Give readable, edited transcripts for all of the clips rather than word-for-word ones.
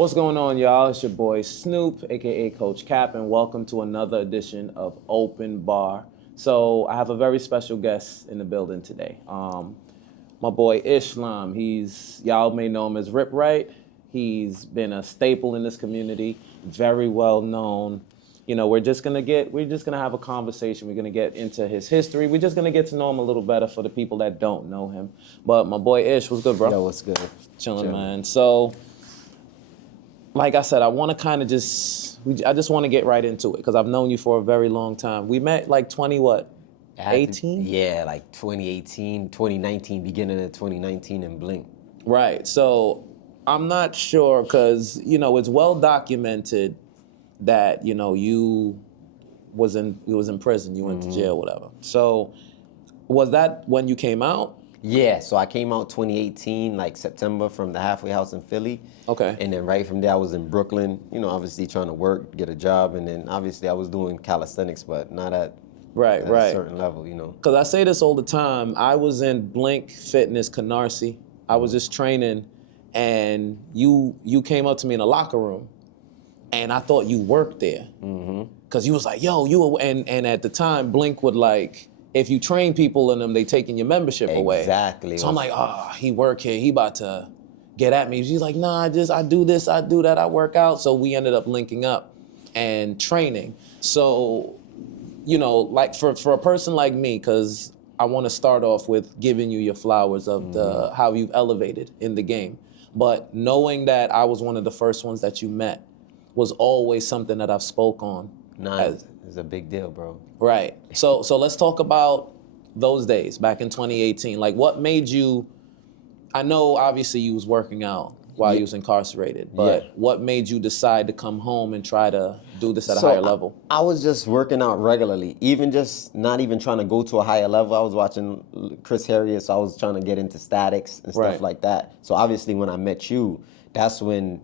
What's going on, y'all? It's your boy Snoop, aka Coach Cap, and welcome to another edition of Open Bar. So I have a very special guest in the building today. My boy Islam. Y'all may know him as RipRight. He's been a staple in this community, very well known. You know, we're just gonna have a conversation. We're gonna get into his history. We're just gonna get to know him a little better for the people that don't know him. But my boy Ish, what's good, bro? Yo, what's good? Chilling, man. So, like I said, I want to kind of I just want to get right into it because I've known you for a very long time. We met like 18? Yeah, like 2019, beginning of 2019 in Blink. Right. So I'm not sure because, you know, it's well documented that, you know, you was in prison, you went to jail, whatever. So was that when you came out? Yeah, so I came out 2018, like September, from the halfway house in Philly. Okay. And then right from there, I was in Brooklyn, you know, obviously trying to work, get a job. And then obviously I was doing calisthenics, but not at a certain level, you know. Because I say this all the time. I was in Blink Fitness, Canarsie. I was just training, and you came up to me in the locker room, and I thought you worked there. Because you was like, yo, and at the time, Blink would like, if you train people in them, they taking your membership away. Exactly. So I'm like, he work here. He about to get at me. She's like, nah, I do this, I do that, I work out. So we ended up linking up and training. So, you know, like for a person like me, because I want to start off with giving you your flowers of how you've elevated in the game. But knowing that I was one of the first ones that you met was always something that I've spoke on. It's a big deal, bro. Right. So let's talk about those days back in 2018. Like, what made you? I know obviously you was working out while you was incarcerated, but what made you decide to come home and try to do this at a higher level? I was just working out regularly, even just not even trying to go to a higher level. I was watching Chris Harriet, so I was trying to get into statics and stuff like that. So obviously when I met you, that's when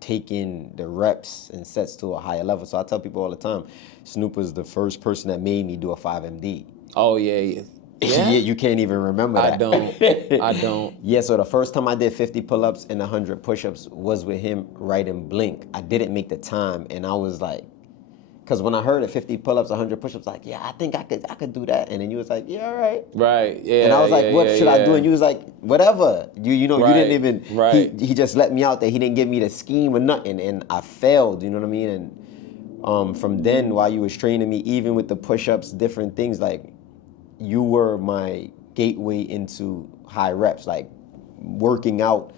taking the reps and sets to a higher level. So I tell people all the time, Snoop was the first person that made me do a 5MD. Oh, yeah. You can't even remember that. I don't. Yeah, so the first time I did 50 pull-ups and 100 push-ups was with him right in Blink. I didn't make the time, and I was like, because when I heard it, 50 pull-ups, 100 push-ups, like, yeah, I think I could do that. And then you was like, yeah, all right. Right, yeah. And I was like, what should I do? And you was like, whatever. You know, you didn't even, he just let me out there. He didn't give me the scheme or nothing. And I failed, you know what I mean? And from then, while you was training me, even with the push-ups, different things, like, you were my gateway into high reps, like working out.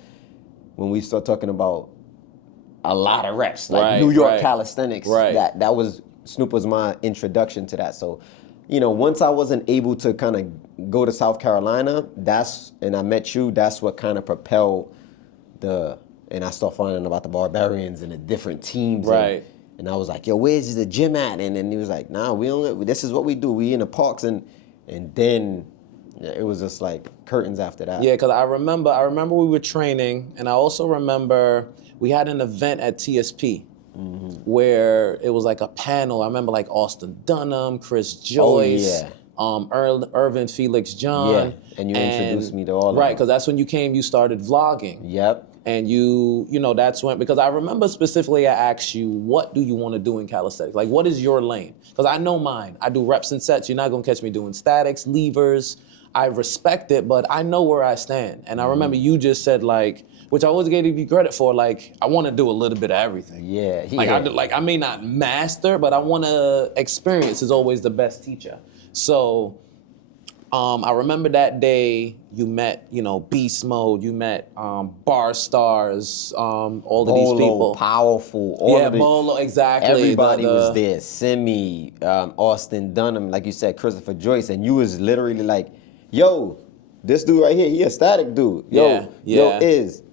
When we start talking about a lot of reps, like New York calisthenics, that was, Snoop was my introduction to that. So, you know, once I wasn't able to kind of go to South Carolina, and I met you, that's what kind of propelled and I started finding about the Barbarians and the different teams. And I was like, yo, where's the gym at? And then he was like, nah, this is what we do. We in the parks. And then it was just like curtains after that. Yeah, because I remember we were training, and I also remember we had an event at TSP where it was like a panel. I remember like Austin Dunham, Chris Joyce, Irvin Felix John. Yeah, and you introduced me to all of them. Right, because that's when you came, you started vlogging. Yep. And you know, that's when, because I remember specifically I asked you, what do you want to do in calisthenics? Like, what is your lane? Because I know mine. I do reps and sets. You're not going to catch me doing statics, levers. I respect it, but I know where I stand. And I remember you just said, like, which I always gave you credit for, like, I want to do a little bit of everything. Yeah. I may not master, but I want to experience is always the best teacher. So I remember that day you met, you know, Beast Mode, you met Bar Stars, all of these people. Powerful. Bolo, exactly. Everybody was there. Simi, Austin Dunham, like you said, Christopher Joyce, and you was literally like, yo, this dude right here, he a static dude. Yo,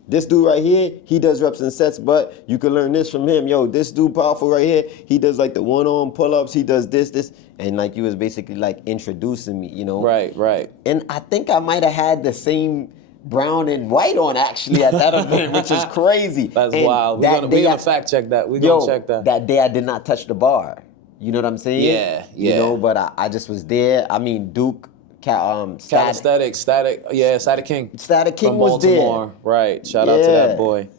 this dude right here, he does reps and sets, but you can learn this from him. Yo, this dude powerful right here, he does like the one-arm pull-ups, he does this. And like you was basically like introducing me, you know? Right. And I think I might have had the same brown and white on actually at that event, which is crazy. That's wild. We're gonna fact check that. We're gonna check that. That day I did not touch the bar. You know what I'm saying? Yeah. You know, but I just was there. I mean, Duke, Static King. Static King from was Baltimore. there. Right. Shout out to that boy.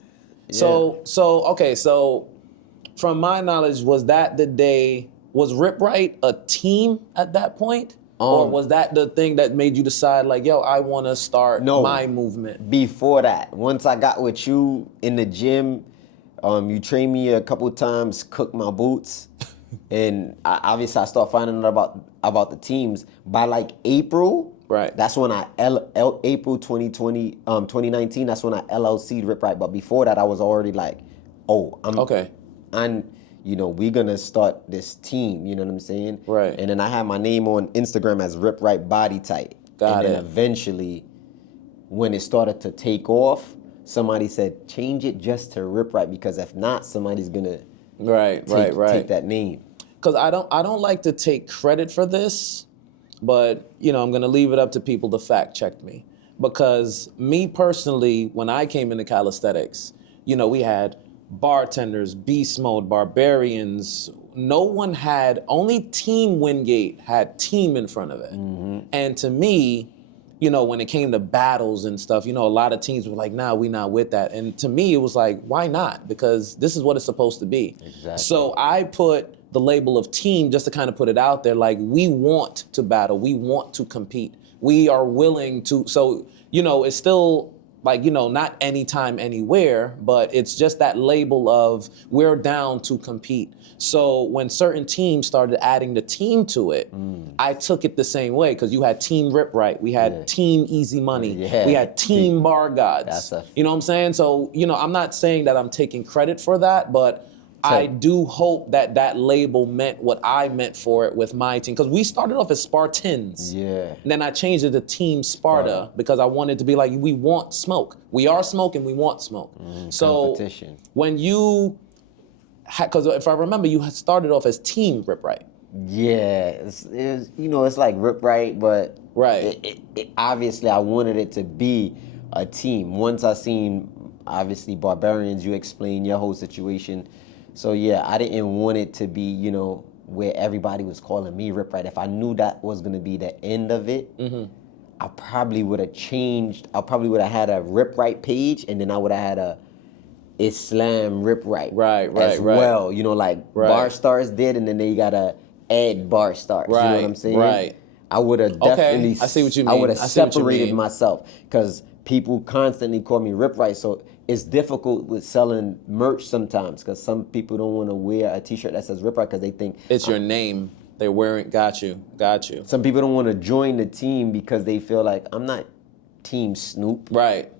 So from my knowledge, was that the day, was Ripright a team at that point? Or was that the thing that made you decide like, yo, I want to start my movement? Before that, once I got with you in the gym, you trained me a couple times, cooked my boots, and obviously I started finding out about the teams. By like April, right? That's when April 2019. That's when I LLC'd Ripright. But before that, I was already like, oh, I'm we're gonna start this team. You know what I'm saying? Right. And then I had my name on Instagram as Ripright Body Tight. And then eventually, when it started to take off, somebody said, change it just to Ripright, because if not, somebody's gonna take that name. Because I don't like to take credit for this, but I'm gonna leave it up to people to fact check me. Because me personally, when I came into calisthenics, we had bartenders, beast mode, barbarians. No one had, only Team Wingate had team in front of it. Mm-hmm. And to me, when it came to battles and stuff, a lot of teams were like, nah, we not with that. And to me, it was like, why not? Because this is what it's supposed to be. Exactly. So I put the label of team just to kind of put it out there, like, we want to battle, we want to compete, we are willing to. So, it's still like, not anytime, anywhere, but it's just that label of we're down to compete. So when certain teams started adding the team to it, I took it the same way, because you had Team Ripright, we had Team Easy Money, we had Team Bar Gods. You know what I'm saying? So, I'm not saying that I'm taking credit for that, but I do hope that that label meant what I meant for it with my team. Because we started off as Spartans. Yeah. And then I changed it to Team Sparta because I wanted to be like, we want smoke. We are smoke and we want smoke. So competition. When you, because if I remember, you had started off as Team Ripright. Yeah, it's like Ripright, but it obviously I wanted it to be a team. Once I seen, obviously, Barbarians, you explained your whole situation. So yeah, I didn't want it to be, where everybody was calling me Ripright. If I knew that was gonna be the end of it, I probably would have changed. I probably would have had a Ripright page, and then I would have had a Islam Ripright as well. Bar Stars did, and then they gotta add Bar Stars. You know what I'm saying? Right. I would have definitely. I see what you mean. I would have separated myself, because people constantly call me Ripright. So it's difficult with selling merch sometimes, because some people don't want to wear a T-shirt that says Ripright because they think it's your name. They're wearing. Got you. Some people don't want to join the team because they feel like, I'm not Team Snoop. Right.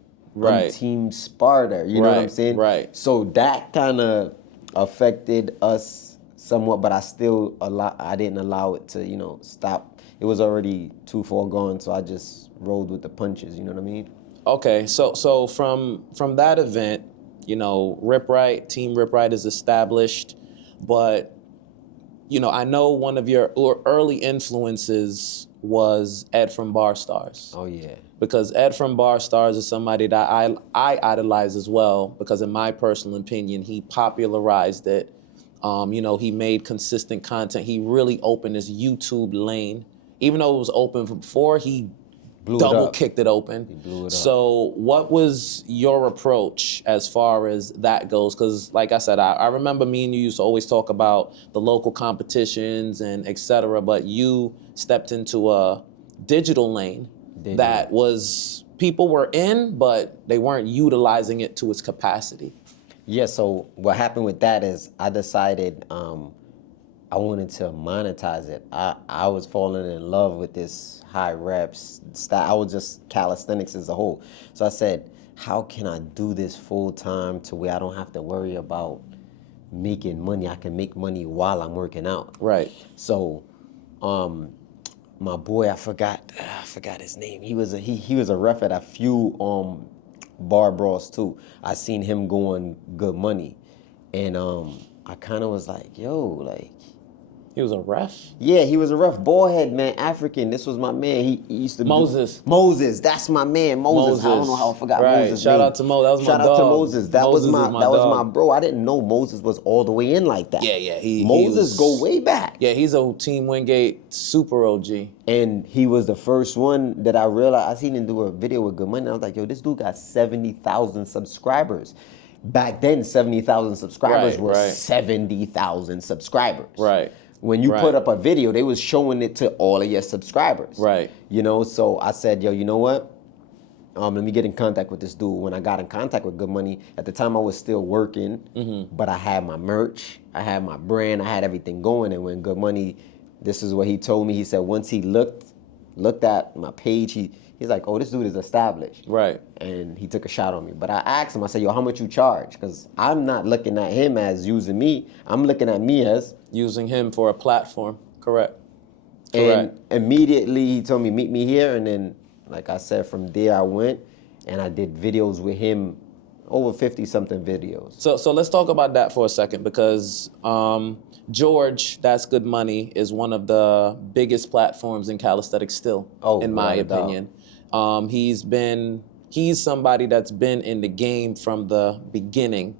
I'm Team Sparta. You know what I'm saying? Right. So that kind of affected us somewhat, but I didn't allow it to stop. It was already too far gone, so I just rolled with the punches. You know what I mean? Okay, so from that event, Ripright, Team Ripright is established, but I know one of your early influences was Ed from Bar Stars. Oh yeah. Because Ed from Bar Stars is somebody that I idolize as well, because in my personal opinion, he popularized it. He made consistent content. He really opened his YouTube lane. Even though it was open from before, he kicked it open. He blew it up. So what was your approach as far as that goes? Because like I said, I remember me and you used to always talk about the local competitions and et cetera, but you stepped into a digital lane that was, people were in, but they weren't utilizing it to its capacity. Yeah, so what happened with that is I decided I wanted to monetize it. I was falling in love with this high reps style. I was just calisthenics as a whole. So I said, how can I do this full time to where I don't have to worry about making money? I can make money while I'm working out. Right. So my boy, I forgot his name. He was a ref at a few bar brawls too. I seen him going good money, and I kind of was like, yo, like. He was a ref? Yeah, he was a ref. Ballhead, man, African. This was my man. He used to Moses. Moses, that's my man. Moses. I don't know how I forgot Moses' Shout name. out to Mo. That was my dog. Shout out to Moses. That was my dog. bro. I didn't know Moses was all the way in like that. Yeah. Moses go way back. Yeah, he's a Team Wingate super OG. And he was the first one that I realized. I seen him do a video with good money. I was like, yo, this dude got 70,000 subscribers. back then 70,000 subscribers Right, were right. 70,000 subscribers. Right. When you Right. put up a video, they was showing it to all of your subscribers. Right. You know, so I said, yo, you know what? Let me get in contact with this dude. When I got in contact with Good Money, at the time I was still working, but I had my merch, I had my brand, I had everything going. And when Good Money, this is what he told me. He said once he looked at my page, he's like, oh, this dude is established. Right. And he took a shot on me. But I asked him, I said, yo, how much you charge? Because I'm not looking at him as using me. I'm looking at me as using him for a platform. Correct. And immediately he told me, meet me here. And then, like I said, from there I went and I did videos with him, over 50-something videos. So let's talk about that for a second, because George, That's Good Money, is one of the biggest platforms in calisthenics still, in my opinion. He's somebody that's been in the game from the beginning,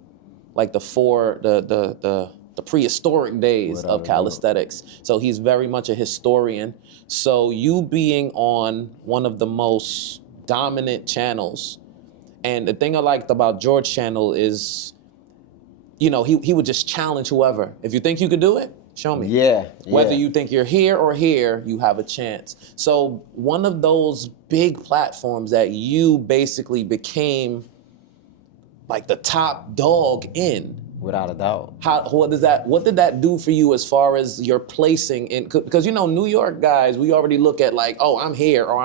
like the prehistoric days of calisthenics. So he's very much a historian. So you being on one of the most dominant channels, and the thing I liked about George's channel is, you know, he would just challenge whoever. If you think you could do it, show me. Yeah. Whether you think you're here or here, you have a chance. So one of those big platforms that you basically became like the top dog in. Without a doubt. What did that do for you as far as your placing in? Because, you know, New York guys, we already look at like, oh, I'm here, or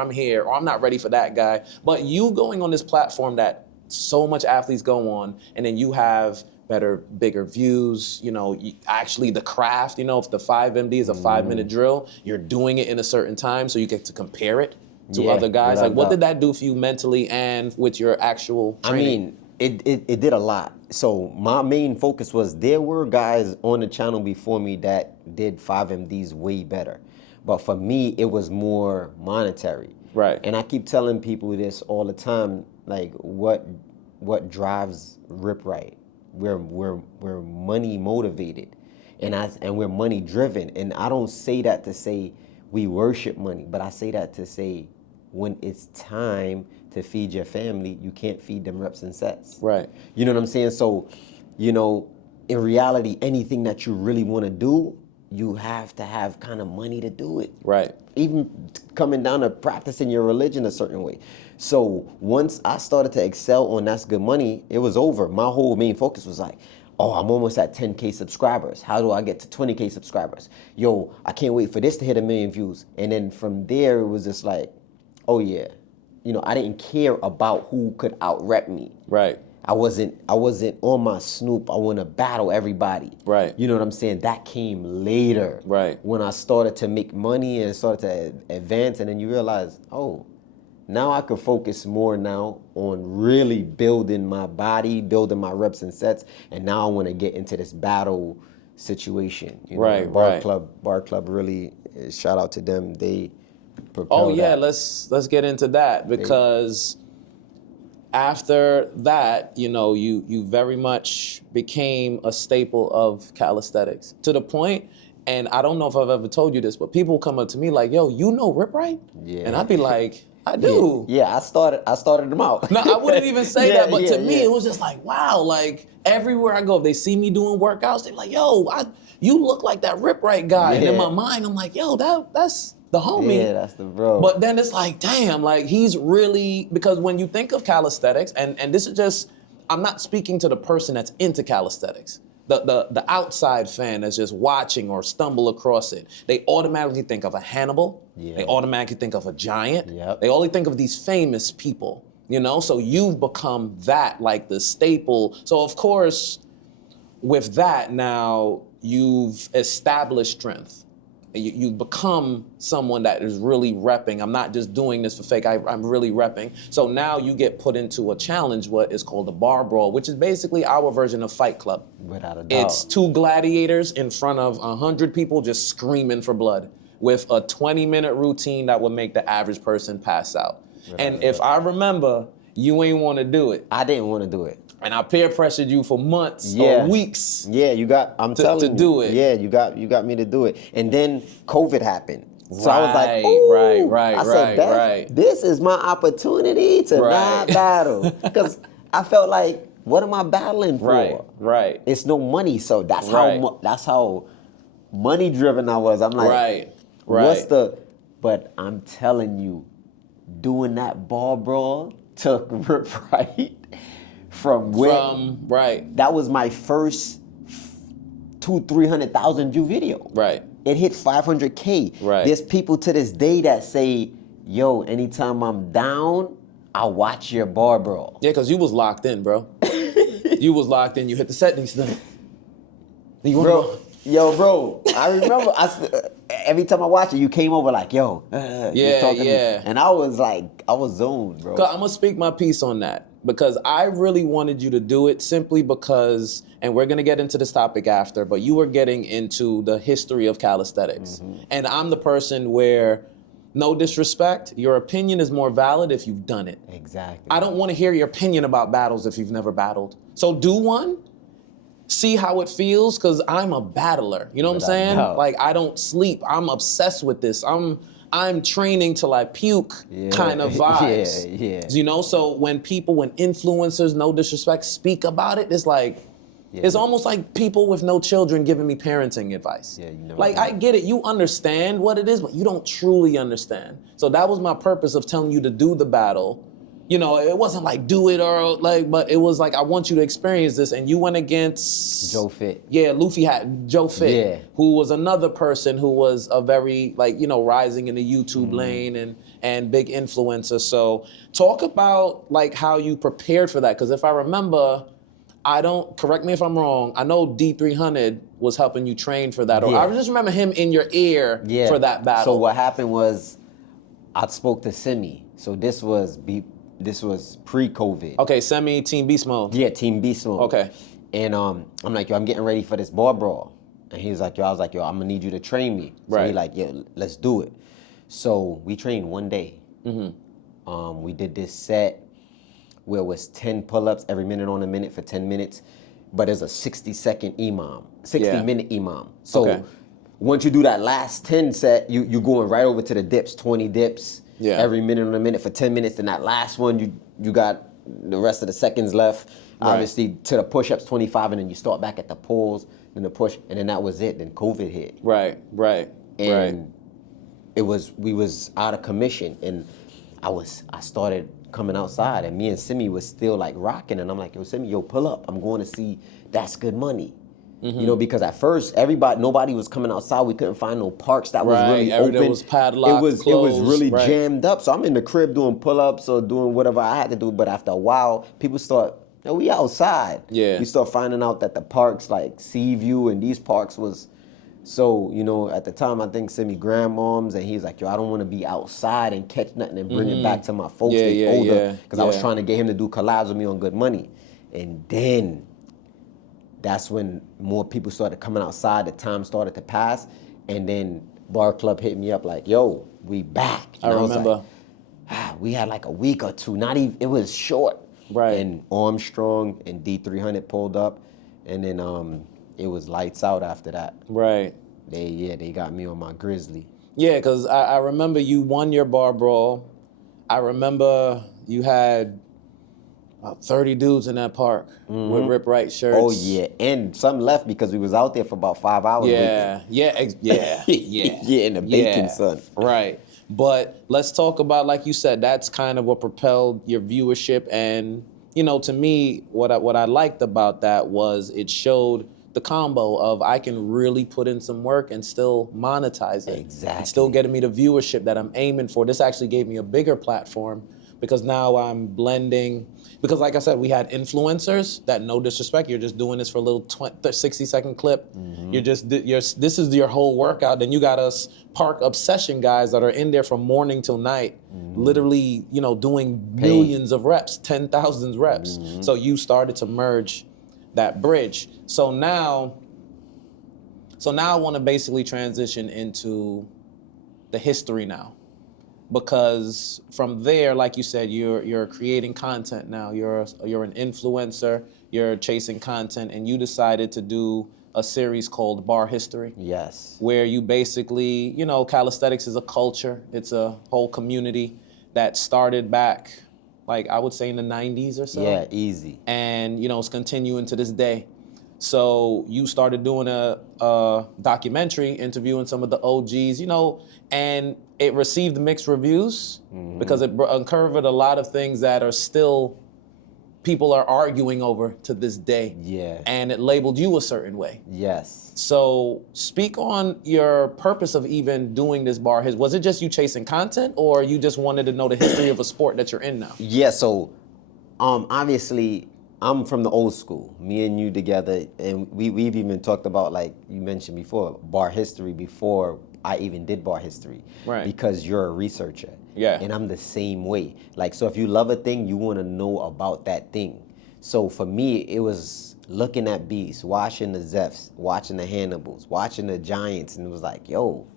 I'm not ready for that guy. But you going on this platform that so much athletes go on, and then you have bigger views, you know, actually the craft, you know, if the 5MD is a 5-minute drill, you're doing it in a certain time, so you get to compare it to other guys. Like, what did that do for you mentally and with your actual training? I mean, it did a lot. So my main focus was, there were guys on the channel before me that did 5MDs way better. But for me, it was more monetary. Right. And I keep telling people this all the time, like what drives RipRight? We're money motivated, and we're money driven. And I don't say that to say we worship money, but I say that to say when it's time to feed your family, you can't feed them reps and sets. Right. You know what I'm saying? So, you know, in reality, anything that you really want to do, you have to have kind of money to do it. Right. Even coming down to practicing your religion a certain way. So once I started to excel on That's Good Money, it was over. My whole main focus was like, oh, I'm almost at 10K subscribers. How do I get to 20K subscribers? Yo, I can't wait for this to hit 1 million views. And then from there, it was just like, oh yeah. You know, I didn't care about who could out-rep me. Right. I wasn't on my Snoop. I want to battle everybody. Right. You know what I'm saying? That came later. Right. When I started to make money and started to advance, and then you realize, oh, now I could focus more now on really building my body, building my reps and sets, and now I want to get into this battle situation. You know, right. Bar Club really, shout out to them. They Oh yeah, let's get into that, because after that, you know, you very much became a staple of calisthenics, to the point, and I don't know if I've ever told you this, but people come up to me like, yo, you know RipRight? Yeah. And I'd be like, I do. Yeah, I started them out. No, I wouldn't even say that, but to me, it was just like, wow, like everywhere I go, if they see me doing workouts, they're like, yo, you look like that RipRight guy. And in my mind, I'm like, yo, that's the homie. Yeah, that's the bro. But then it's like, damn, like he's really, because when you think of calisthenics, and this is just, I'm not speaking to the person that's into calisthenics. The outside fan that's just watching or stumble across it, they automatically think of a Hannibal. Yeah. They automatically think of a Giant. Yep. They only think of these famous people, you know? So you've become that, like the staple. So of course, with that now, you've established strength. You've become someone that is really repping. I'm not just doing this for fake, I'm really repping. So now you get put into a challenge, what is called the bar brawl, which is basically our version of Fight Club. Without a doubt. It's 2 gladiators in front of 100 people just screaming for blood with a 20-minute routine that would make the average person pass out. And if I remember, you ain't want to do it. I didn't want to do it. And I peer pressured you for months or weeks. Yeah, I'm telling you. To do it. Yeah, you got me to do it. And then COVID happened. So I was like, right. I said, this is my opportunity to not battle. Because I felt like What am I battling for? Right. It's no money. So that's how money driven I was. I'm like, what's the? But I'm telling you, doing that ball brawl took Rip Right that was my first 200,000-300,000 view video. Right. It hit 500K. Right. There's people to this day that say, yo, anytime I'm down, I watch your bar brawl. Yeah, because you was locked in, bro. You was locked in. You hit the settings thing. Bro, I remember every time I watch it, you came over like, yo, yeah. And I was like, I was zoned, bro. I'm gonna speak my piece on that because I really wanted you to do it simply because, and we're gonna get into this topic after, but you were getting into the history of calisthenics. And I'm the person where, no disrespect, your opinion is more valid if you've done it. Exactly. I don't want to hear your opinion about battles if you've never battled. So do one, see how it feels, because I'm a battler. You know what I'm saying? Like, I don't sleep. I'm obsessed with this. I'm training till I puke kind of vibes. Yeah. You know, so when influencers, no disrespect, speak about it, it's like, it's almost like people with no children giving me parenting advice. Yeah, you know. Like, I get it, you understand what it is, but you don't truly understand. So that was my purpose of telling you to do the battle. You know, it wasn't like do it or like, but it was like, I want you to experience this. And you went against Joe Fit. Yeah, Luffy had Joe Fit, who was another person who was a very, like, you know, rising in the YouTube lane and big influencer. So talk about like how you prepared for that. Because if I remember, correct me if I'm wrong, I know D300 was helping you train for that. Or I just remember him in your ear for that battle. So what happened was I spoke to Simi. So this was pre-COVID. Okay, Semi, Team Beast Mode. Yeah, Team Beast Mode. Okay. And I'm like, yo, I'm getting ready for this bar brawl. And he was like, yo, I was like, yo, I'm gonna need you to train me. So he like, yo, let's do it. So we trained one day. We did this set where it was 10 pull-ups every minute on a minute for 10 minutes. But there's a 60-second imam, 60-minute imam. So once you do that last 10 set, you're going right over to the dips, 20 dips. Yeah. Every minute on a minute for 10 minutes. And that last one, you got the rest of the seconds left. Obviously, to the push-ups, 25, and then you start back at the pulls, then the push, and then that was it. Then COVID hit. And we was out of commission, and I started coming outside, and me and Simi was still like rocking, and I'm like, yo, Simi, yo, pull up. I'm going to see That's Good Money. You know, because at first nobody was coming outside. We couldn't find no parks that was really open. Everything was padlocked, it was really jammed up. So I'm in the crib doing pull-ups or doing whatever I had to do. But after a while, people start, we outside. You start finding out that the parks like Seaview and these parks was, so, you know, at the time I think sent me grandmoms, and he's like, yo, I don't want to be outside and catch nothing and bring it back to my folks. They older, because I was trying to get him to do collabs with me on Good Money. And then that's when more people started coming outside. The time started to pass, and then Bar Club hit me up like, "Yo, we back." And I remember. Like, we had like a week or two. Not even. It was short. And Armstrong and D300 pulled up, and then it was lights out after that. They got me on my Grizzly. Yeah, because I remember you won your bar brawl. I remember you had about 30 dudes in that park with Rip Right shirts. Oh yeah, and some left because we was out there for about 5 hours. Yeah, in the baking sun. But let's talk about, like you said, that's kind of what propelled your viewership. And, you know, to me, what I liked about that was it showed the combo of I can really put in some work and still monetize it. Exactly. It's still getting me the viewership that I'm aiming for. This actually gave me a bigger platform because now I'm blending. Because like I said, we had influencers that, no disrespect, you're just doing this for a little 60-second clip. This is your whole workout. Then you got us park obsession guys that are in there from morning till night, literally, you know, doing millions of reps, 10,000 reps. So you started to merge that bridge. So now I want to basically transition into the history now. Because from there, like you said, you're creating content now. You're an influencer. You're chasing content, and you decided to do a series called Bar History. Yes. Where you basically, you know, calisthenics is a culture. It's a whole community that started back like I would say in the 90s or so. Yeah, easy. And, you know, it's continuing to this day. So you started doing a documentary, interviewing some of the OGs, you know, and it received mixed reviews because it uncovered a lot of things that are still, people are arguing over to this day. Yeah. And it labeled you a certain way. Yes. So speak on your purpose of even doing this bar. Was it just you chasing content, or you just wanted to know the history of a sport that you're in now? Yeah, so obviously I'm from the old school, me and you together, and we've even talked about, like you mentioned before, bar history before I even did bar history. Right. Because you're a researcher. Yeah. And I'm the same way. Like, so if you love a thing, you want to know about that thing. So for me, it was looking at beasts, watching the Zephs, watching the Hannibals, watching the Giants, and it was like, yo,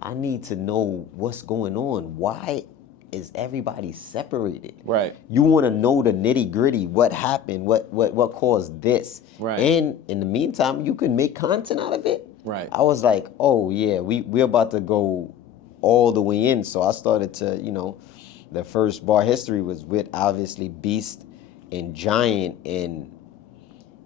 I need to know what's going on. Why is everybody separated? Right. You want to know the nitty gritty, what happened, what caused this. Right. And in the meantime, you can make content out of it. Right. I was like, oh yeah, we're about to go all the way in. So I started to, you know, the first bar history was with obviously Beast and Giant, and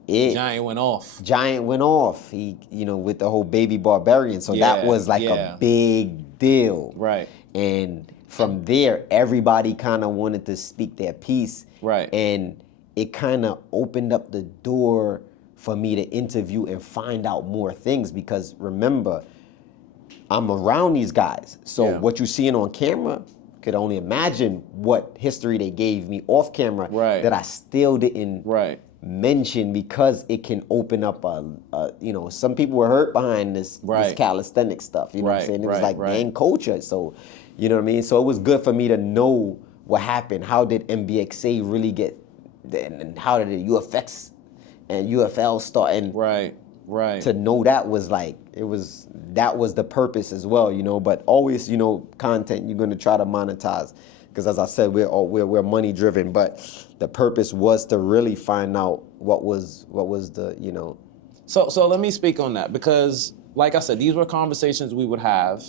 Giant went off. Giant went off. He, you know, with the whole baby barbarian. So that was like a big deal. Right. And from there, everybody kind of wanted to speak their piece. Right. And it kind of opened up the door for me to interview and find out more things, because remember, I'm around these guys. So what you're seeing on camera, could only imagine what history they gave me off camera that I still didn't mention, because it can open up you know, some people were hurt behind this calisthenics stuff. You know what I'm saying? It was like gang culture. So, you know what I mean? So it was good for me to know what happened. How did MBXA really get, and how did the UFX and UFL start? And to know that was like, that was the purpose as well, you know. But always, you know, content you're gonna try to monetize, because as I said, we're money driven. But the purpose was to really find out what was the, you know. So let me speak on that, because like I said, these were conversations we would have.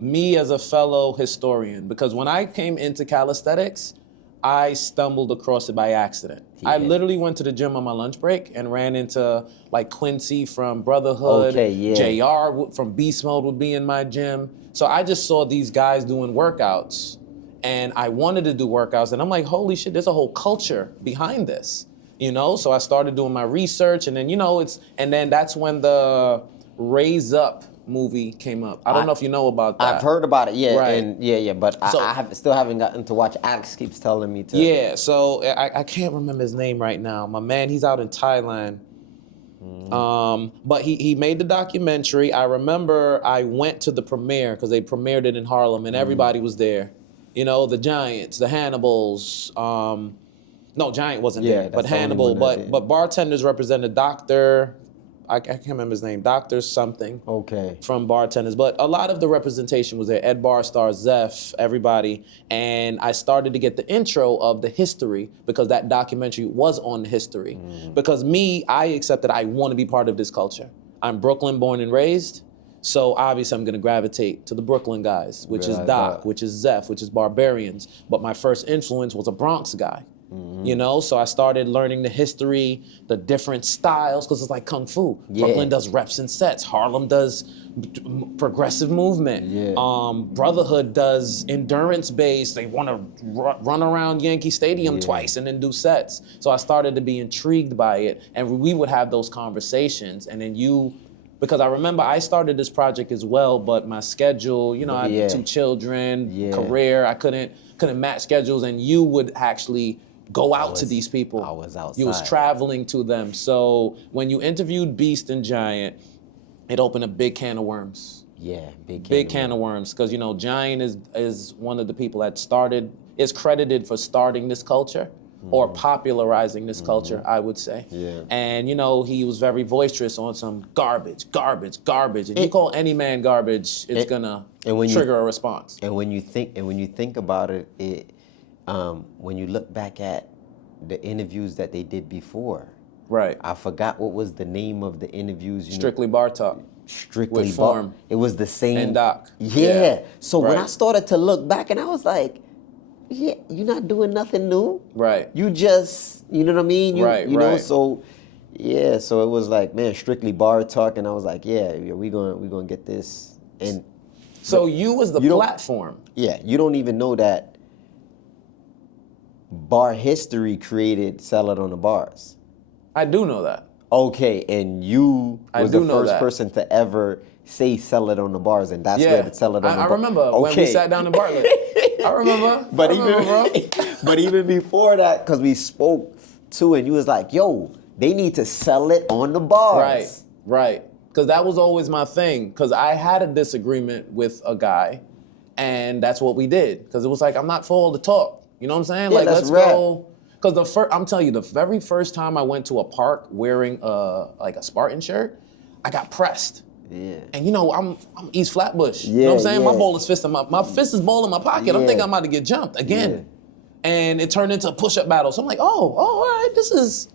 Me as a fellow historian, because when I came into calisthenics, I stumbled across it by accident. Yeah. I literally went to the gym on my lunch break and ran into like Quincy from Brotherhood. JR from Beast Mode would be in my gym. So I just saw these guys doing workouts, and I wanted to do workouts, and I'm like, holy shit, there's a whole culture behind this, you know? So I started doing my research, and then, you know, and then that's when the Raise Up movie came up. I don't know if you know about that. I've heard about it, and but I still haven't gotten to watch. Alex keeps telling me to. Yeah, so I can't remember his name right now. My man, he's out in Thailand. But he made the documentary. I remember I went to the premiere, because they premiered it in Harlem, and everybody was there. You know, the Giants, the Hannibals. No, Giant wasn't there, but Hannibal. But bartenders represented Dr. I can't remember his name, Dr. something. Okay. From bartenders. But a lot of the representation was there. Ed Barstar, Zeph, everybody. And I started to get the intro of the history, because that documentary was on history. Because I accepted I want to be part of this culture. I'm Brooklyn born and raised. So obviously I'm going to gravitate to the Brooklyn guys, which is Doc, which is Zeph, which is Barbarians. But my first influence was a Bronx guy. You know, so I started learning the history, the different styles, because it's like Kung Fu. Brooklyn does reps and sets. Harlem does progressive movement. Brotherhood does endurance-based. They want to run around Yankee Stadium twice and then do sets. So I started to be intrigued by it, and we would have those conversations. And then because I remember I started this project as well, but my schedule, you know, I had 2 children, career, I couldn't match schedules, and you would actually go out to these people. I was outside. You was traveling to them. So when you interviewed Beast and Giant, it opened a big can of worms. Yeah, big can of worms. Because, you know, Giant is one of the people that is credited for starting this culture, or popularizing this culture, I would say. And, you know, he was very boisterous on some garbage. And you call any man garbage, it's gonna trigger a response. And when you think about it, when you look back at the interviews that they did before, I forgot what was the name of the interviews. Strictly Bar Talk. Strictly with Bar. Form. It was the same. And Doc. So when I started to look back, and I was like, yeah, you're not doing nothing new. Right. You just, you know what I mean? You, Right, you know, right. so yeah, so it was like, man, strictly bar talk, and I was like, yeah, we gonna get this. And so you was the platform. Yeah, you don't even know that bar history created Sell It on the Bars. I do know that. Okay, and you was the first that. person to ever say Sell It on the Bars, and that's where the Sell It on the Bars. I remember when we sat down in Bartlett. I remember. But even before that, because we spoke too, and you was like, yo, they need to sell it on the bars. Right. Because that was always my thing. Because I had a disagreement with a guy, and that's what we did. Because it was like, I'm not for all the talk. You know what I'm saying? Yeah, like, let's go. Because I'm telling you, the very first time I went to a park wearing like a Spartan shirt, I got pressed. Yeah. And you know, I'm East Flatbush. You know what I'm saying? My ball is fist in my fist is ball in my pocket. I'm thinking I'm about to get jumped again. Yeah. And it turned into a push-up battle. So I'm like, oh, all right, this is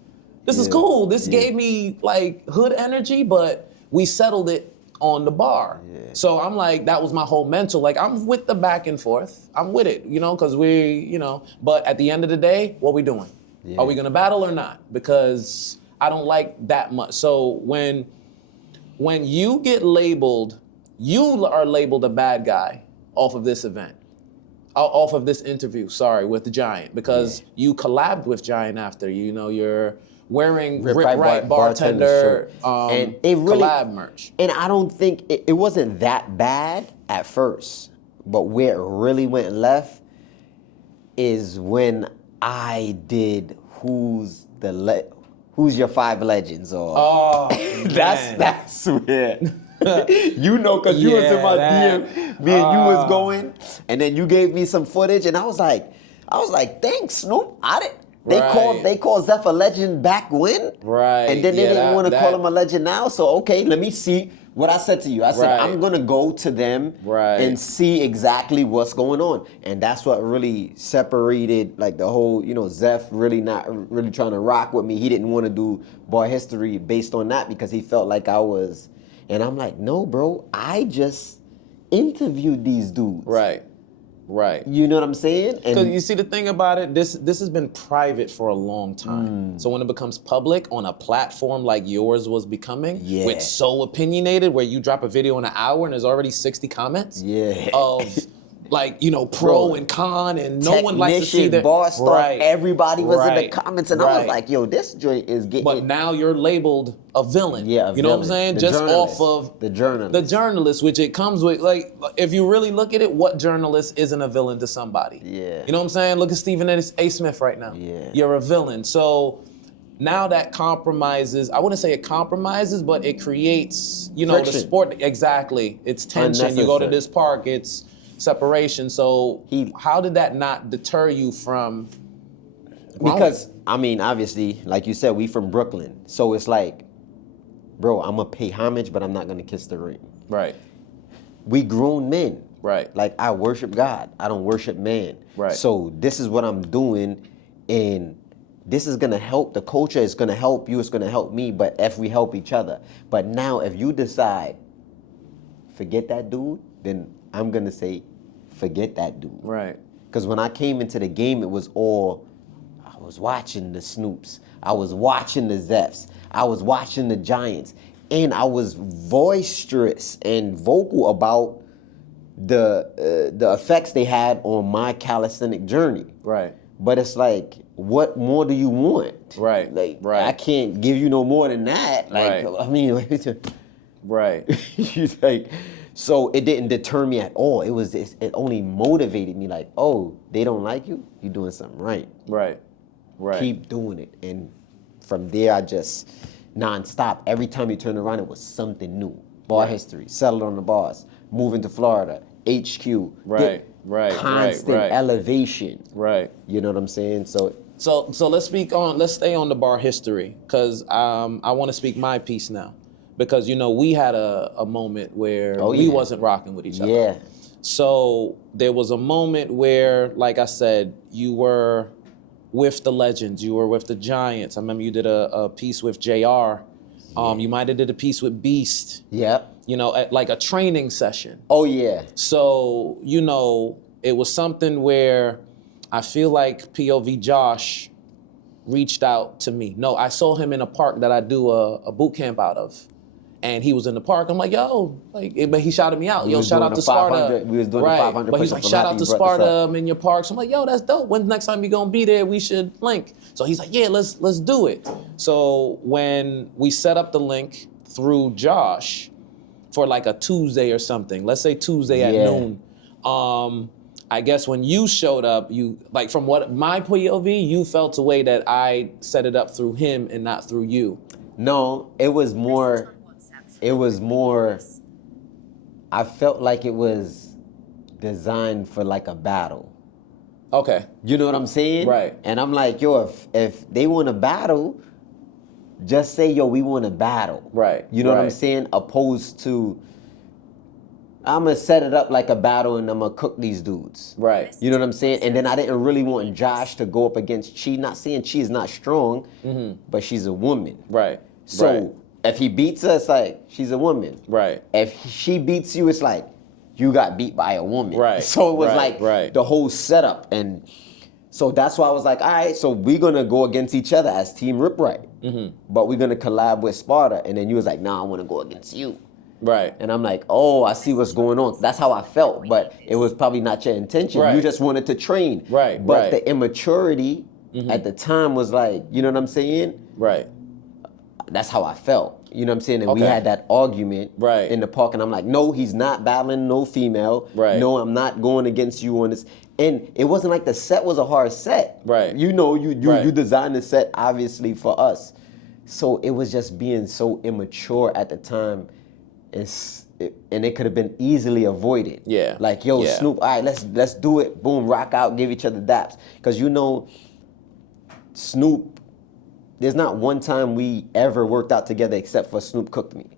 cool. This gave me like hood energy, but we settled it on the bar. Yeah. So I'm like, that was my whole mental. Like, I'm with the back and forth. I'm with it, you know, because but at the end of the day, what we doing? Yeah. Are we gonna battle or not? Because I don't like that much. So when you get labeled, you are labeled a bad guy off of this event, off of this interview, with the Giant, because you collabed with Giant after, you know, you're wearing Rip-Right bartender and it really, collab merch. And I don't think, it wasn't that bad at first, but where it really went left is when I did Who's Your Five Legends, or that's where you know, because you was in my DM, me and you was going, and then you gave me some footage, and I was like, thanks, Snoop. They called Zeph a legend back when, and then they didn't want to call him a legend now. So okay, let me see what I said to you. I said I'm gonna go to them and see exactly what's going on, and that's what really separated like the whole, you know, Zeph really not really trying to rock with me. He didn't want to do bar history based on that because he felt like I was, and I'm like, no, bro, I just interviewed these dudes. Right. You know what I'm saying? Because you see, the thing about it, this has been private for a long time. So when it becomes public on a platform like yours was becoming, with so opinionated, where you drop a video in an hour and there's already 60 comments of like, you know, pro and con, and no one likes to see that. Bar star, everybody was in the comments, and I was like, yo, this joint is getting. But now you're labeled a villain. Yeah, you know what I'm saying? Just off of the journalist. The journalist, which it comes with, like, if you really look at it, what journalist isn't a villain to somebody? Yeah. You know what I'm saying? Look at Stephen A. Smith right now. Yeah. You're a villain. So now that compromises, I wouldn't say it compromises, but it creates, you know, friction. The sport. Exactly. It's tension. You go to this park, it's separation. So how did that not deter you from? Because I mean, obviously, like you said, we from Brooklyn, so it's like, bro, I'm gonna pay homage, but I'm not gonna kiss the ring. Right. We grown men. Right. Like, I worship God. I don't worship man. Right. So this is what I'm doing, and this is gonna help the culture. It's gonna help you. It's gonna help me. But if we help each other. But now, if you decide, forget that dude, then I'm gonna say, forget that dude. Right. Because when I came into the game, it was all, I was watching the Snoops, I was watching the Zephs, I was watching the Giants, and I was boisterous and vocal about the effects they had on my calisthenic journey. Right. But it's like, what more do you want? Right. Like, I can't give you no more than that. Like, I mean, right. He's like, so it didn't deter me at all. It only motivated me. Like, oh, they don't like you? You're doing something right. Right. Keep doing it. And from there, I just nonstop. Every time you turn around, it was something new. Bar history, settled on the bars, moving to Florida, HQ. Constant elevation. Right. You know what I'm saying? So let's stay on the bar history, because I want to speak my piece now. Because, you know, we had a moment where we wasn't rocking with each other. Yeah. So there was a moment where, like I said, you were with the legends, you were with the Giants. I remember you did a piece with JR. You might have did a piece with Beast. Yep. You know, at like a training session. Oh, yeah. So, you know, it was something where I feel like POV Josh reached out to me. No, I saw him in a park that I do a boot camp out of. And he was in the park. I'm like, yo, but he shouted me out. Yo, shout out to Sparta. We was doing the 500 but he's like, shout out to Sparta. I'm in your park. So I'm like, yo, that's dope. When's the next time you gonna be there? We should link. So he's like, yeah, let's do it. So when we set up the link through Josh for like a Tuesday or something, let's say Tuesday at noon. I guess when you showed up, you like from what my POV, you felt a way that I set it up through him and not through you. No, it was more. I felt like it was designed for like a battle. Okay. You know what I'm saying? Right. And I'm like, yo, if they want to battle, just say, yo, we want to battle. Right. You know what I'm saying? Opposed to, I'm going to set it up like a battle and I'm going to cook these dudes. Right. You know what I'm saying? And then I didn't really want Josh to go up against Chi. Not saying Chi is not strong, but she's a woman. Right. So if he beats her, it's like, she's a woman. Right. If she beats you, it's like, you got beat by a woman. Right. So it was like the whole setup. And so that's why I was like, all right, so we're going to go against each other as Team Ripright. But we're going to collab with Sparta. And then you was like, nah, I want to go against you. Right. And I'm like, oh, I see what's going on. That's how I felt. But it was probably not your intention. Right. You just wanted to train. Right. But the immaturity at the time was like, you know what I'm saying? Right. That's how I felt. You know what I'm saying? And we had that argument in the park. And I'm like, no, he's not battling no female. Right. No, I'm not going against you on this. And it wasn't like the set was a hard set. Right. You know, you designed the set obviously for us. So it was just being so immature at the time. And it could have been easily avoided. Yeah. Like, yo, Snoop, all right, let's do it. Boom, rock out, give each other daps. Because you know, Snoop, there's not one time we ever worked out together except for Snoop cooked me.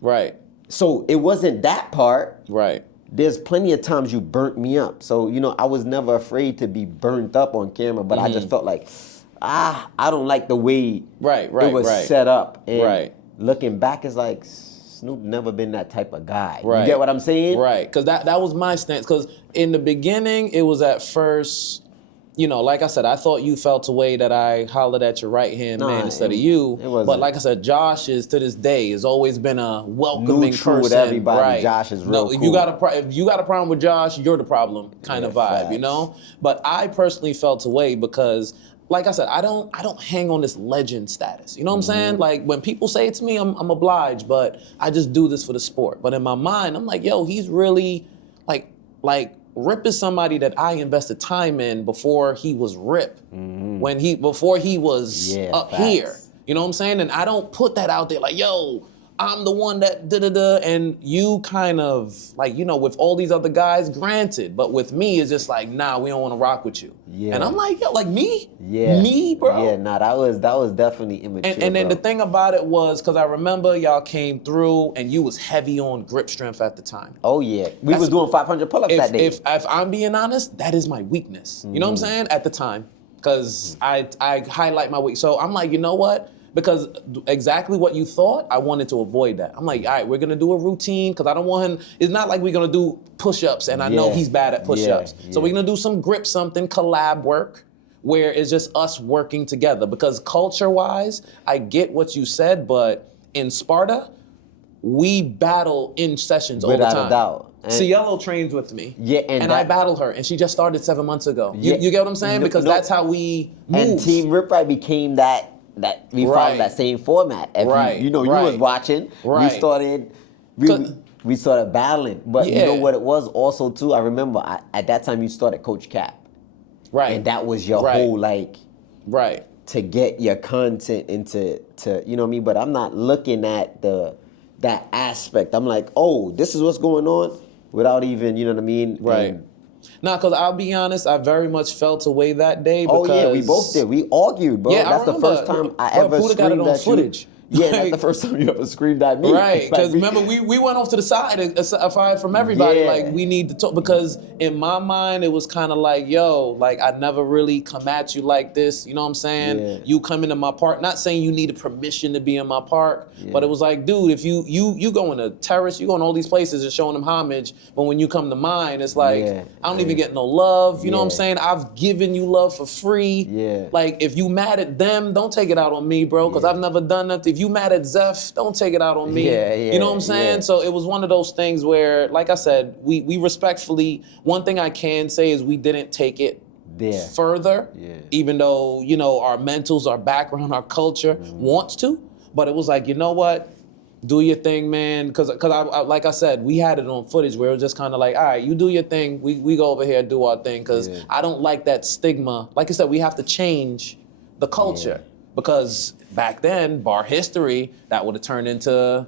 Right. So it wasn't that part. Right. There's plenty of times you burnt me up. So, you know, I was never afraid to be burnt up on camera, but I just felt like, I don't like the way it was set up. And looking back, it's like, Snoop never been that type of guy. Right. You get what I'm saying? Right. Because that was my stance. Because in the beginning, it was at first, you know, like I said, I thought you felt a way that I hollered at your right-hand man instead of you. But like I said, Josh is, to this day, has always been a welcoming person. With everybody. Josh is real cool. If you got a problem with Josh, you're the problem kind of vibe, facts. You know? But I personally felt a way because, like I said, I don't hang on this legend status. You know what I'm saying? Like when people say it to me, I'm obliged, but I just do this for the sport. But in my mind, I'm like, yo, he's really like Rip is somebody that I invested time in before he was Rip. Before he was up here. You know what I'm saying? And I don't put that out there like, yo, I'm the one that da-da-da, and you kind of, like, you know, with all these other guys, granted, but with me, it's just like, nah, we don't want to rock with you. Yeah. And I'm like, yo, like me? Yeah. Me, bro? Yeah, nah, that was definitely immature, And then the thing about it was, because I remember y'all came through, and you was heavy on grip strength at the time. Oh, yeah. We was doing 500 pull-ups that day. If I'm being honest, that is my weakness. You know what I'm saying? At the time. Because I highlight my weak. So I'm like, you know what? Because exactly what you thought, I wanted to avoid that. I'm like, all right, we're gonna do a routine because I don't want him. It's not like we're gonna do push-ups, and I know he's bad at push-ups. So we're gonna do some grip, something collab work, where it's just us working together. Because culture-wise, I get what you said, but in Sparta, we battle in sessions all the time. Without a doubt. Cielo trains with me. Yeah, and I battle her, and she just started 7 months ago. You get what I'm saying? Because that's how we move. And Team Ripright became that we followed that same format. If you was watching. Right. We started battling. But you know what it was also too? I remember at that time you started Coach Cap. Right. And that was your whole to get your content into you know what I mean? But I'm not looking at that aspect. I'm like, oh, this is what's going on without even, you know what I mean? Right. Nah, because I'll be honest, I very much felt away that day. Because, we both did. We argued, bro. Yeah, that's the first time I ever Buddha got it on footage. Yeah, that's the first time you ever screamed at me. Right, because remember, we went off to the side aside from everybody. Yeah. Like, we need to talk, because in my mind, it was kind of like, yo, like, I never really come at you like this. You know what I'm saying? Yeah. You come into my park, not saying you needed permission to be in my park, but it was like, dude, if you go in a terrace, you go in all these places and showing them homage, but when you come to mine, it's like, I don't even get no love. You know what I'm saying? I've given you love for free. Yeah. Like, if you mad at them, don't take it out on me, bro, because I've never done nothing. If you mad at Zeph, don't take it out on me. You know what I'm saying? So it was one of those things where, like I said, we respectfully, one thing I can say is we didn't take it further, even though, you know, our mentals, our background, our culture wants to. But it was like, you know what? Do your thing, man. Because I, like I said, we had it on footage where it was just kind of like, all right, you do your thing. We go over here and do our thing. Because I don't like that stigma. Like I said, we have to change the culture. Because back then, bar history, that would have turned into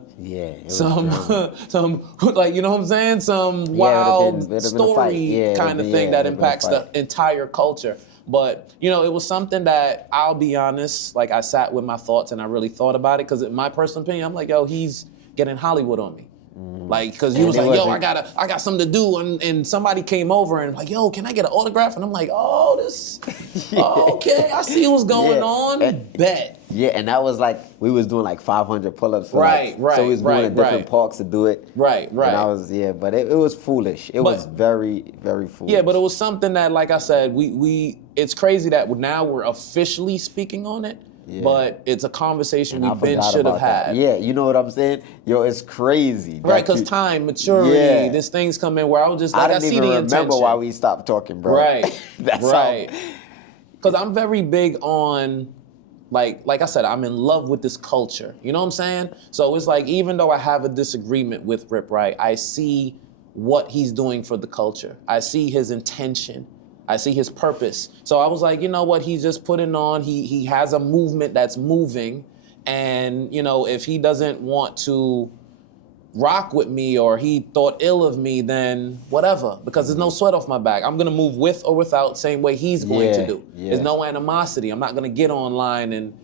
some like, you know what I'm saying? Some wild story kind of thing that impacts the entire culture. But, you know, it was something that, I'll be honest, like, I sat with my thoughts and I really thought about it, because in my personal opinion, I'm like, yo, he's getting Hollywood on me. Like, because he was like, yo, I got something to do, and somebody came over and like, yo, can I get an autograph? And I'm like, oh, this, okay, I see what's going on, bet. Yeah, and that was like, we was doing like 500 pull-ups. Right. So we was going to different parks to do it. Right. And I was, but it was foolish. It was very, very foolish. Yeah, but it was something that, like I said, it's crazy that now we're officially speaking on it. But it's a conversation we should have had. Yeah, you know what I'm saying? Yo, it's crazy. Right, because time, maturity, these things come in where I was just like, I see the intention. I didn't even remember why we stopped talking, bro. Right, right. Because I'm very big on, like I said, I'm in love with this culture. You know what I'm saying? So it's like, even though I have a disagreement with Rip Wright, I see what he's doing for the culture. I see his intention. I see his purpose. So I was like, you know what, he's just putting on, he has a movement that's moving, and, you know, if he doesn't want to rock with me or he thought ill of me, then whatever, because there's no sweat off my back. I'm gonna move with or without, same way he's going to do. There's no animosity. I'm not gonna get online and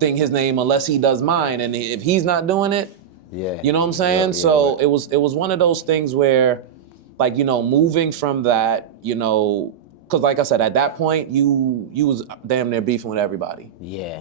think his name unless he does mine, and if he's not doing it, you know what I'm saying? So it was one of those things where, like, you know, moving from that, you know, because like I said, at that point, you was damn near beefing with everybody. Yeah.